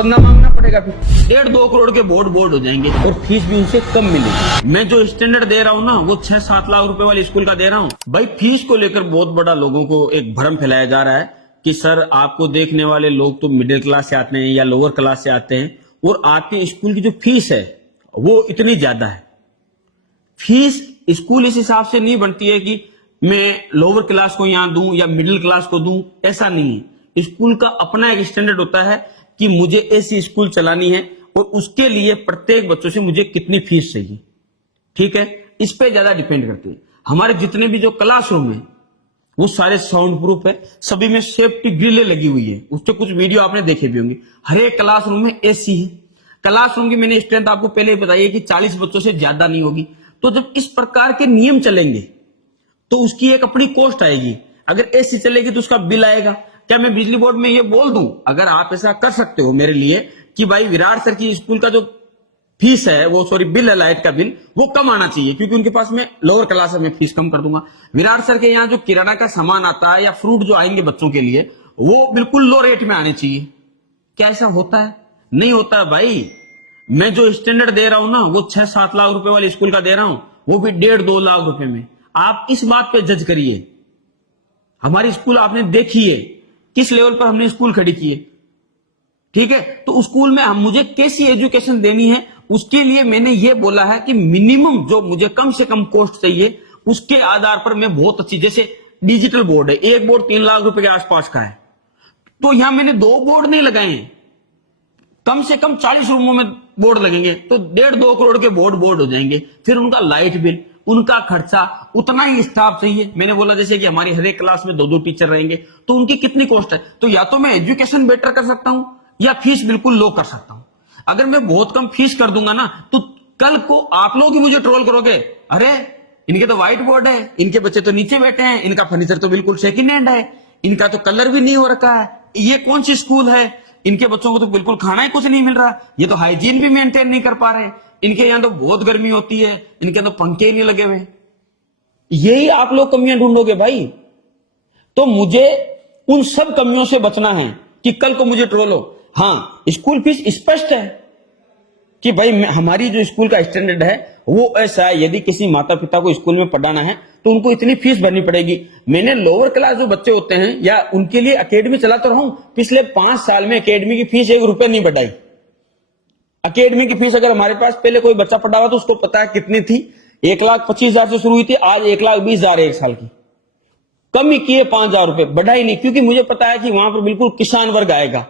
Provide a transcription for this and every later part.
चंदा मांगना पड़ेगा, फिर 1.5-2 करोड़ के बोर्ड हो जाएंगे और फीस भी उनसे कम मिलेगी। मैं जो स्टैंडर्ड दे रहा हूँ ना वो 6-7 लाख रुपए वाले स्कूल का दे रहा हूँ। भाई फीस को लेकर बहुत बड़ा लोगों को एक भ्रम फैलाया जा रहा है कि सर आपको देखने वाले लोग तो मिडिल क्लास से आते हैं या लोअर क्लास से आते हैं और आपके स्कूल की जो फीस है वो इतनी ज्यादा है। फीस स्कूल इस हिसाब से नहीं बनती है कि मैं लोअर क्लास को यहां दूं या मिडिल क्लास को दूं, ऐसा नहीं है। स्कूल का अपना एक स्टैंडर्ड होता है कि मुझे ऐसी स्कूल चलानी है और उसके लिए प्रत्येक बच्चों से मुझे कितनी फीस चाहिए, ठीक है, इस पे ज्यादा डिपेंड करती है। हमारे जितने भी जो क्लासरूम है वो सारे साउंड प्रूफ है, सभी में सेफ्टी ग्रिलें लगी हुई है। उसके कुछ वीडियो आपने देखे भी होंगे। हर एक क्लासरूम में एसी है। क्लासरूम की मैंने स्ट्रेंथ आपको पहले बताई है कि 40 बच्चों से ज्यादा नहीं होगी। तो जब इस प्रकार के नियम चलेंगे तो उसकी एक अपनी कॉस्ट आएगी। अगर एसी चलेगी तो उसका बिल आएगा। क्या मैं बिजली बोर्ड में ये बोल दूं, अगर आप ऐसा कर सकते हो मेरे लिए कि भाई विराट सर की स्कूल का जो फीस है वो बिल है, लाइट का बिल, वो कम आना चाहिए क्योंकि उनके पास में लोअर क्लास है, मैं फीस कम कर दूंगा। विराट सर के यहाँ जो किराना का सामान आता है या फ्रूट जो आएंगे बच्चों के लिए वो बिल्कुल लो रेट में आने चाहिए। क्या ऐसा होता है? नहीं होता है भाई। मैं जो स्टैंडर्ड दे रहा हूं ना वो 6-7 लाख रुपए वाले स्कूल का दे रहा हूं, वो भी 1.5-2 लाख रुपए में। आप इस बात पे जज करिए। हमारी स्कूल आपने देखी है, किस लेवल पर हमने स्कूल खड़ी की है, ठीक है। तो उस स्कूल में मुझे कैसी एजुकेशन देनी है उसके लिए मैंने ये बोला है कि मिनिमम जो मुझे कम से कम कॉस्ट चाहिए उसके आधार पर मैं बहुत अच्छी, जैसे डिजिटल बोर्ड है, एक बोर्ड 3 लाख रुपए के आसपास का है, तो यहां मैंने 2 बोर्ड नहीं लगाए हैं, कम से कम 40 रूमों में बोर्ड लगेंगे तो 1.5-2 करोड़ के बोर्ड हो जाएंगे। फिर उनका लाइट बिल, उनका खर्चा, उतना ही स्टाफ चाहिए। मैंने बोला जैसे कि हमारी हर एक क्लास में 2-2 टीचर रहेंगे तो उनकी कितनी कॉस्ट है। तो या तो मैं एजुकेशन बेटर कर सकता हूं या फीस बिल्कुल लो कर सकता हूं। अगर मैं बहुत कम फीस कर दूंगा ना तो कल को आप लोग ही मुझे ट्रोल करोगे, अरे इनके तो व्हाइट बोर्ड है, इनके बच्चे तो नीचे बैठे हैं, इनका फर्नीचर तो बिल्कुल सेकंड हैंड है, इनका तो कलर भी नहीं हो रखा है, ये कौन सी स्कूल है, इनके बच्चों को तो बिल्कुल खाना ही कुछ नहीं मिल रहा, ये तो हाइजीन भी मेंटेन नहीं कर पा रहे, इनके यहां तो बहुत गर्मी होती है, इनके तो पंखे ही नहीं लगे हुए। यही आप लोग कमियां ढूंढोगे भाई। तो मुझे उन सब कमियों से बचना है कि कल को मुझे ट्रोल हो। हाँ, स्कूल फीस स्पष्ट है कि भाई हमारी जो स्कूल का स्टैंडर्ड है वो ऐसा है, यदि किसी माता पिता को स्कूल में पढ़ाना है तो उनको इतनी फीस भरनी पड़ेगी। मैंने लोअर क्लास जो बच्चे होते हैं या उनके लिए एकेडमी चलाता रहा हूं, पिछले 5 साल में एकेडमी की फीस 1 रुपया नहीं बढ़ाई। एकेडमी की फीस अगर हमारे पास पहले कोई बच्चा पढ़ा हुआ तो उसको पता है कितनी थी, 1,25,000 से शुरू हुई थी, आज 1,20,000 एक साल की। कम ही किए 5,000 रुपए, बढ़ाई नहीं, क्योंकि मुझे पता है कि वहां पर बिल्कुल किसान वर्ग आएगा,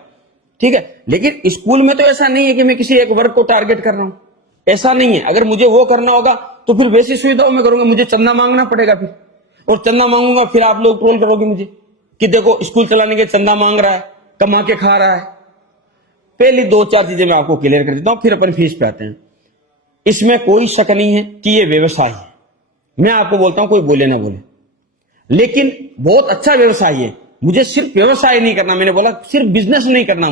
ठीक है। लेकिन स्कूल में तो ऐसा नहीं है कि मैं किसी एक वर्ग को टारगेट कर रहा हूं, ऐसा नहीं है। अगर मुझे वो करना होगा तो फिर वैसी सुविधाओं में करूंगा, मुझे चंदा मांगना पड़ेगा फिर, और चंदा मांगूंगा फिर आप लोग ट्रोल करोगे मुझे कि देखो स्कूल चलाने के चंदा मांग रहा है, कमा के खा रहा है। पहली 2-4 चीजें मैं आपको क्लियर कर देता हूं, फिर अपन फीस पे आते हैं। इसमें कोई शक नहीं है कि ये व्यवसाय है, मैं आपको बोलता हूं, कोई बोले ना बोले, लेकिन बहुत अच्छा व्यवसाय है। मुझे सिर्फ व्यवसाय नहीं करना, मैंने बोला सिर्फ बिजनेस नहीं करना,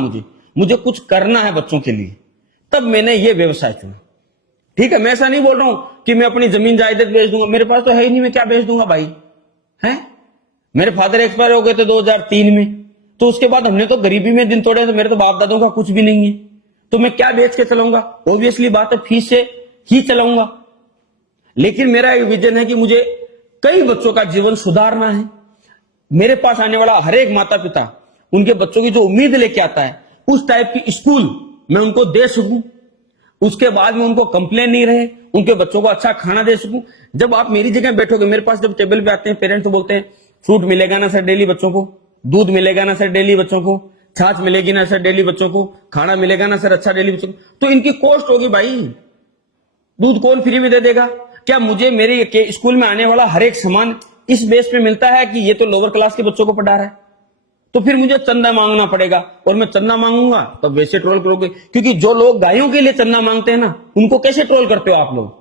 मुझे कुछ करना है बच्चों के लिए, तब मैंने ये व्यवसाय चुना, ठीक है। मैं ऐसा नहीं बोल रहा हूं कि मैं अपनी जमीन जायदाद बेच दूंगा, मेरे पास तो है ही नहीं, मैं क्या बेच दूंगा भाई, है। मेरे फादर एक्सपायर हो गए थे 2003 में, तो उसके बाद हमने तो गरीबी में दिन तोड़े, तो मेरे तो बाप दादों का कुछ भी नहीं है, तो मैं क्या बेच के चलाऊंगा। ऑब्वियसली बात है, फीस से ही चलाऊंगा। लेकिन मेरा एक विजन है कि मुझे कई बच्चों का जीवन सुधारना है। मेरे पास आने वाला हर एक माता पिता उनके बच्चों की जो उम्मीद लेके आता है उस टाइप की स्कूल मैं उनको दे सकूं, उसके बाद में उनको कंप्लेन नहीं रहे, उनके बच्चों को अच्छा खाना दे सकूं। जब आप मेरी जगह बैठोगे, मेरे पास जब टेबल पे आते हैं पेरेंट्स तो बोलते हैं फ्रूट मिलेगा ना सर डेली बच्चों को, दूध मिलेगा ना सर डेली बच्चों को, छाछ मिलेगी ना सर डेली बच्चों को, खाना मिलेगा ना सर अच्छा डेली बच्चों को। तो इनकी कॉस्ट होगी भाई, दूध कौन फ्री में दे देगा? क्या मुझे मेरे स्कूल में आने वाला हर एक सामान इस बेस पे मिलता है कि ये तो लोअर क्लास के बच्चों को पढ़ा रहा है? तो फिर मुझे चंदा मांगना पड़ेगा, और मैं चंदा मांगूंगा तब वैसे ट्रोल करोगे। क्योंकि जो लोग गायों के लिए चंदा मांगते हैं ना, उनको कैसे ट्रोल करते हो आप लोग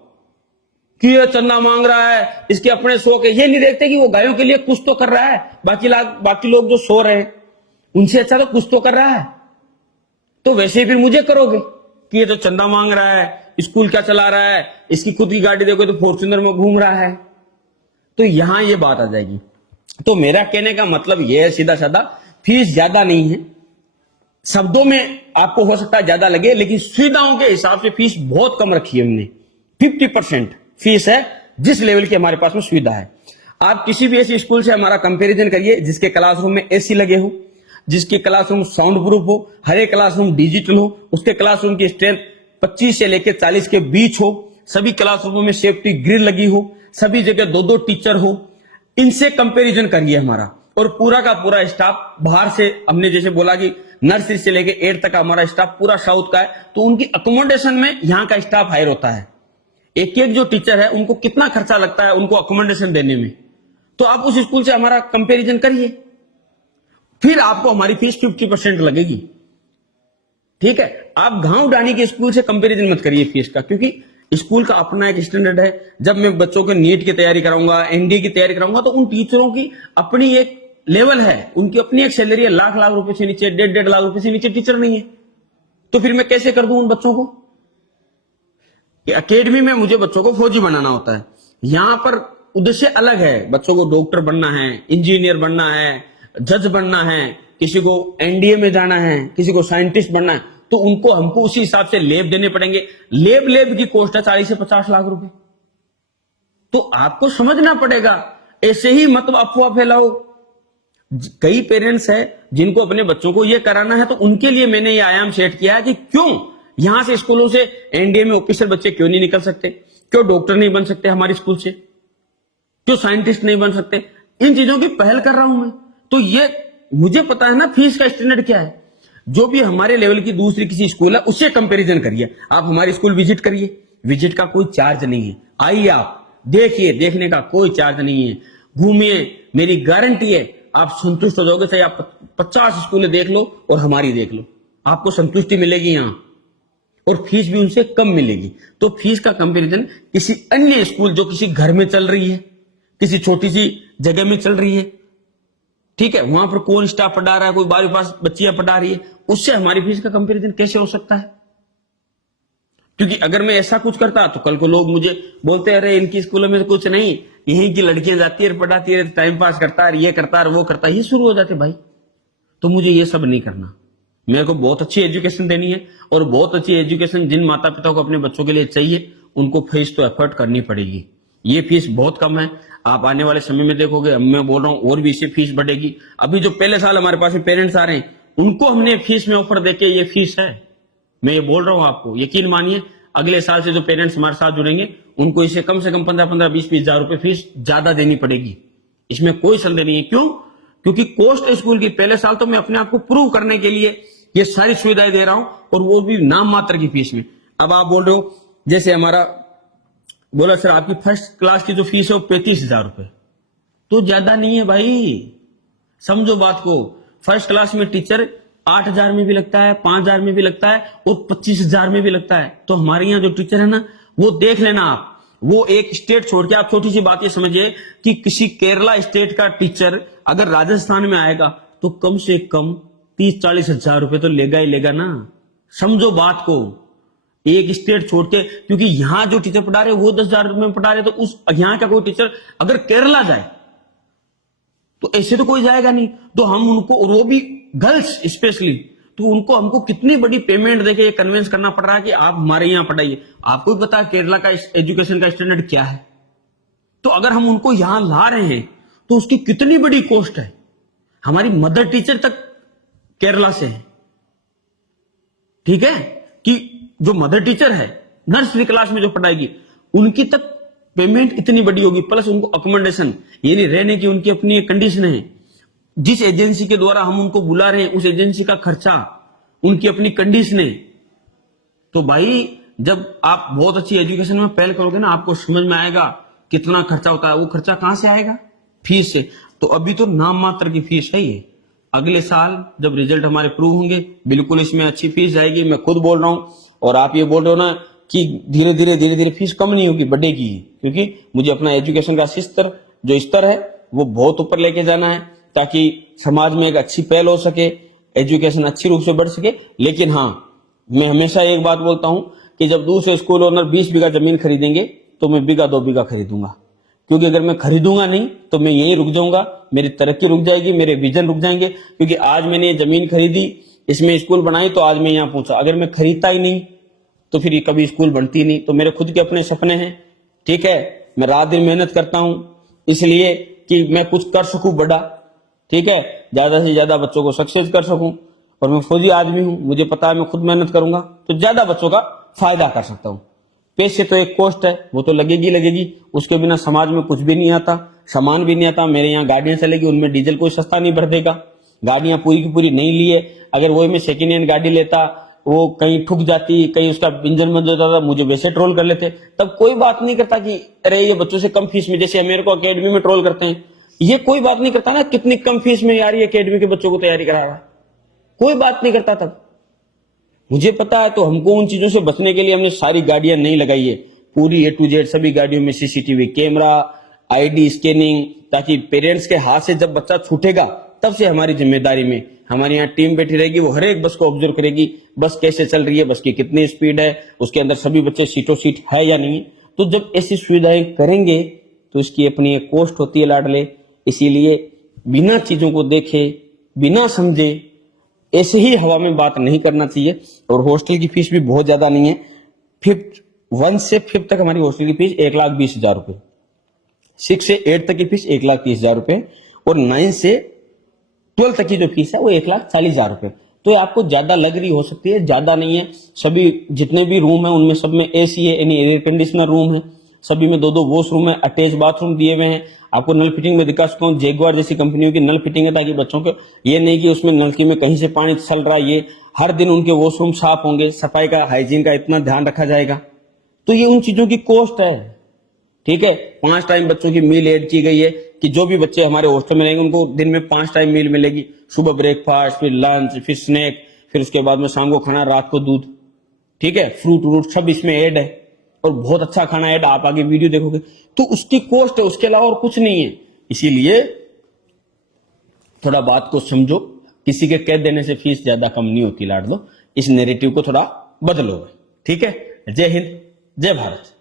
कि ये चंदा मांग रहा है, इसके अपने शौक है। ये नहीं देखते कि वो गायों के लिए कुछ तो कर रहा है, बाकी लोग जो सो रहे हैं उनसे अच्छा तो कुछ तो कर रहा है। तो वैसे ही फिर मुझे करोगे कि ये तो चंदा मांग रहा है, स्कूल क्या चला रहा है, इसकी खुद की गाड़ी देखो तो फॉर्च्यूनर में घूम रहा है। तो यहां ये बात आ जाएगी। तो मेरा कहने का मतलब यह है सीधा साधा, फीस ज्यादा नहीं है, शब्दों में आपको हो सकता है ज्यादा लगे, लेकिन सुविधाओं के हिसाब से फीस बहुत कम रखी है हमने। 50% फीस है जिस लेवल की हमारे पास में सुविधा है। आप किसी भी ऐसी स्कूल से हमारा कंपैरिजन करिए जिसके क्लासरूम में एसी लगे हो, जिसके क्लासरूम साउंड प्रूफ हो, हर एक क्लासरूम डिजिटल हो, उसके क्लासरूम की स्ट्रेंथ 25 से लेकर 40 के बीच हो, सभी क्लासरूमों में सेफ्टी ग्रिल लगी हो, सभी जगह 2-2 टीचर हो। इनसे कंपैरिजन करिए हमारा, और पूरा का पूरा स्टाफ बाहर से, हमने जैसे बोला कि नर्सरी से लेकर 8 तक का हमारा स्टाफ पूरा साउथ का है, तो उनकी अकोमोडेशन में यहाँ का स्टाफ हायर होता है। एक एक जो टीचर है उनको कितना खर्चा लगता है उनको अकोमोडेशन देने में, तो आप उस स्कूल से हमारा कंपैरिजन करिए, फिर आपको हमारी फीस 50% लगेगी। ठीक है, आप गांव डानी के स्कूल से कंपैरिजन मत करिए फीस का, क्योंकि स्कूल का अपना एक स्टैंडर्ड है। जब मैं बच्चों को नीट की तैयारी कराऊंगा, एनडीए की तैयारी कराऊंगा, तो उन टीचरों की अपनी एक लेवल है, उनकी अपनी एक सैलरी है। लाख लाख रुपए से नीचे, 1.5 लाख रुपए से नीचे टीचर नहीं है, तो फिर मैं कैसे कर दूं उन बच्चों को? अकेडमी में मुझे बच्चों को फौजी बनाना होता है, यहां पर उद्देश्य अलग है। बच्चों को डॉक्टर बनना है, इंजीनियर बनना है, जज बनना है, किसी को एनडीए में जाना है, किसी को साइंटिस्ट बनना है, तो उनको हमको उसी हिसाब से लेब देने पड़ेंगे। लेब की कॉस्ट है 40 से 50 लाख रुपए। तो आपको समझना पड़ेगा, ऐसे ही मत अफवाह फैलाओ। कई पेरेंट्स है जिनको अपने बच्चों को यह कराना है, तो उनके लिए मैंने ये आयाम सेट किया है कि क्यों यहां से स्कूलों से एनडीए में ऑफिसर बच्चे क्यों नहीं निकल सकते, क्यों डॉक्टर नहीं बन सकते हमारे स्कूल से, क्यों साइंटिस्ट नहीं बन सकते। इन चीजों की पहल कर रहा हूं मैं। तो ये मुझे पता है ना फीस का स्टैंडर्ड क्या है। जो भी हमारे लेवल की दूसरी किसी स्कूल है उससे कंपैरिजन करिए। आप हमारी स्कूल विजिट करिए, विजिट का कोई चार्ज नहीं है। आइए, आप देखिए, देखने का कोई चार्ज नहीं है। घूमिए, मेरी गारंटी है आप संतुष्ट हो जाओगे। चाहे आप 50 स्कूलें देख लो और हमारी देख लो, आपको संतुष्टि मिलेगी यहां, और फीस भी उनसे कम मिलेगी। तो फीस का कंपैरिजन किसी अन्य स्कूल जो किसी घर में चल रही है, किसी छोटी सी जगह में चल रही है, ठीक है, वहां पर कौन स्टाफ पढ़ा रहा है, कोई 12 पास बच्चियां पढ़ा रही है, उससे हमारी फीस का कंपैरिजन कैसे हो सकता है? क्योंकि अगर मैं ऐसा कुछ करता तो कल को लोग मुझे बोलते, अरे इनकी स्कूलों में कुछ नहीं, यहीं की लड़कियां जाती है, पढ़ाती है, टाइम पास करता है, ये करता है, वो करता है, ये शुरू हो जाते भाई। तो मुझे ये सब नहीं करना। मेरे को बहुत अच्छी एजुकेशन देनी है, और बहुत अच्छी एजुकेशन जिन माता पिता को अपने बच्चों के लिए चाहिए, उनको फीस तो एफर्ट करनी पड़ेगी। ये फीस बहुत कम है, आप आने वाले समय में देखोगे, मैं बोल रहा हूं और भी इससे फीस बढ़ेगी। अभी जो पहले साल हमारे पास में पेरेंट्स आ रहे हैं, उनको हमने फीस में ऑफर देके ये फीस है, मैं ये बोल रहा हूं आपको, यकीन मानिए। अगले साल से जो पेरेंट्स हमारे साथ जुड़ेंगे, उनको इसे कम से कम 15-15, 20-20 हजार रुपए फीस ज्यादा देनी पड़ेगी, इसमें कोई संदेह नहीं है। क्यों? क्योंकि कॉस्ट स्कूल की पहले साल तो मैं अपने आप को प्रूव करने के लिए ये सारी सुविधाएं दे रहा हूं, और वो भी नाम मात्र की फीस में। अब आप बोल रहे हो, जैसे हमारा बोला सर आपकी फर्स्ट क्लास की जो फीस है वो 35 हजार रुपए, तो ज्यादा नहीं है भाई, समझो बात को। फर्स्ट क्लास में टीचर 8 हजार में भी लगता है, 5 हजार में भी लगता है, और 25 हजार में भी लगता है। तो हमारे यहाँ जो टीचर है ना, वो देख लेना आप, वो एक स्टेट छोड़ के, आप छोटी सी बात ये समझिए कि किसी केरला स्टेट का टीचर अगर राजस्थान में आएगा तो कम से कम 30-40 हजार रुपए तो लेगा ही लेगा ना, समझो बात को। एक स्टेट छोड़ के, क्योंकि यहां जो टीचर पढ़ा रहे वो 10 हजार में पढ़ा रहे, तो उस यहाँ का कोई टीचर अगर केरला जाए तो ऐसे तो कोई जाएगा नहीं। तो हम उनको, और वो भी गर्ल्स स्पेशली, तो उनको हमको कितनी बड़ी पेमेंट देके ये कन्विंस करना पड़ रहा है कि आप हमारे यहाँ पढ़ाइए। आपको भी पता है केरला का एजुकेशन का स्टैंडर्ड क्या है। तो अगर हम उनको यहां ला रहे हैं तो उसकी कितनी बड़ी कॉस्ट है। हमारी मदर टीचर तक केरला से है, ठीक है, कि जो मदर टीचर है नर्सरी क्लास में जो पढ़ाएगी, उनकी तक पेमेंट इतनी बड़ी होगी, प्लस उनको अकोमोडेशन यानी रहने की उनकी अपनी कंडीशन है। जिस एजेंसी के द्वारा हम उनको बुला रहे हैं उस एजेंसी का खर्चा, उनकी अपनी कंडीशन है। तो भाई जब आप बहुत अच्छी एजुकेशन में पहल करोगे ना, आपको समझ में आएगा कितना खर्चा होता है। वो खर्चा कहां से आएगा? फीस से। तो अभी तो नाम मात्र की फीस है ये। अगले साल जब रिजल्ट हमारे प्रूव होंगे, बिल्कुल इसमें अच्छी फीस जाएगी, मैं खुद बोल रहा हूं। और आप ये बोल रहे हो ना कि धीरे धीरे फीस कम नहीं होगी, बढ़ेगी, क्योंकि मुझे अपना एजुकेशन का स्तर है वो बहुत ऊपर लेके जाना है, ताकि समाज में एक अच्छी पहल हो सके, एजुकेशन अच्छी रूप से बढ़ सके। लेकिन हाँ, मैं हमेशा एक बात बोलता हूं कि जब दूसरे स्कूल ओनर 20 बीघा जमीन खरीदेंगे तो मैं बीघा 2 बीघा खरीदूंगा, क्योंकि अगर मैं खरीदूंगा नहीं तो मैं यहीं रुक जाऊंगा, मेरी तरक्की रुक जाएगी, मेरे विजन रुक जाएंगे। क्योंकि आज मैंने ये जमीन खरीदी इसमें स्कूल बनाई तो आज मैं यहाँ पहुंचा। अगर मैं खरीदता ही नहीं तो फिर ये कभी स्कूल बनती नहीं। तो मेरे खुद के अपने सपने हैं, ठीक है। मैं रात दिन मेहनत करता हूं इसलिए कि मैं कुछ कर सकूं बड़ा, ठीक है, ज्यादा से ज्यादा बच्चों को सक्सेस कर सकूं। और मैं फौजी आदमी हूं, मुझे पता है मैं खुद मेहनत करूंगा तो ज्यादा बच्चों का फायदा कर सकता हूं। पैसे तो एक कॉस्ट है, वो तो लगेगी, उसके बिना समाज में कुछ भी नहीं आता, सामान भी नहीं आता। मेरे यहाँ गाड़ियां चलेगी, उनमें डीजल कोई सस्ता नहीं भर देगा। गाड़ियां पूरी की पूरी नहीं लिए, अगर वही मैं सेकेंड हैंड गाड़ी लेता, वो कहीं ठुक जाती, कहीं उसका इंजन बंद होता था, मुझे वैसे ट्रोल कर लेते। तब कोई बात नहीं करता कि अरे ये बच्चों से कम फीस में, जैसे मेरे को अकेडमी में ट्रोल करते हैं, ये कोई बात नहीं करता ना कितनी कम फीस में यार ये अकेडमी के बच्चों को तैयारी करा रहा है, कोई बात नहीं करता। तब मुझे पता है। तो हमको उन चीजों से बचने के लिए हमने सारी गाड़ियां नहीं लगाई है, पूरी A to Z सभी गाड़ियों में सीसीटीवी कैमरा, ID स्कैनिंग, ताकि पेरेंट्स के हाथ से जब बच्चा छूटेगा तब से हमारी जिम्मेदारी में हमारे यहाँ टीम बैठी रहेगी, वो हर एक बस को ऑब्जर्व करेगी, बस कैसे चल रही है, बस की कितनी स्पीड है, उसके अंदर सभी बच्चे सीटों सीट है या नहीं। तो जब ऐसी सुविधाएं करेंगे तो इसकी अपनी एक कॉस्ट होती है लाडले। इसीलिए बिना चीजों को देखे, बिना समझे ऐसे ही हवा में बात नहीं करना चाहिए। और हॉस्टल की फीस भी बहुत ज्यादा नहीं है। 1 से 5 तक हमारी हॉस्टल की फीस 1,20,000 रुपए, 6 से 8 तक की फीस 1,30,000 रुपए, और 9 से 12 तक की जो फीस है वो 1,40,000 रुपए। तो आपको ज्यादा लग रही हो सकती है, ज्यादा नहीं है। सभी जितने भी रूम है उनमें सब में AC है, यानी एयर कंडीशनर रूम है, सभी में 2-2 वॉशरूम है, अटैच बाथरूम दिए हुए हैं। आपको नल फिटिंग में दिखा सकता हूँ, जैगुआर जैसी कंपनियों की नल फिटिंग है, ताकि बच्चों को ये नहीं कि उसमें नलकी में कहीं से पानी चल रहा है। ये हर दिन उनके वॉशरूम साफ होंगे, सफाई का, हाइजीन का इतना ध्यान रखा जाएगा। तो ये उन चीजों की कॉस्ट है, ठीक है। 5 टाइम बच्चों की मील ऐड की गई है कि जो भी बच्चे हमारे हॉस्टल में रहेंगे उनको दिन में 5 टाइम मील मिलेगी। सुबह ब्रेकफास्ट, फिर लंच, फिर स्नैक, फिर उसके बाद में शाम को खाना, रात को दूध, ठीक है, फ्रूट व्रूट सब इसमें ऐड है। और बहुत अच्छा खाना ऐड, आप आगे वीडियो देखोगे तो उसकी कॉस्ट है, उसके अलावा और कुछ नहीं है। इसीलिए थोड़ा बात को समझो, किसी के कह देने से फीस ज्यादा कम नहीं होती लाडलो। इस नैरेटिव को थोड़ा बदलो, ठीक है। जय हिंद, जय भारत।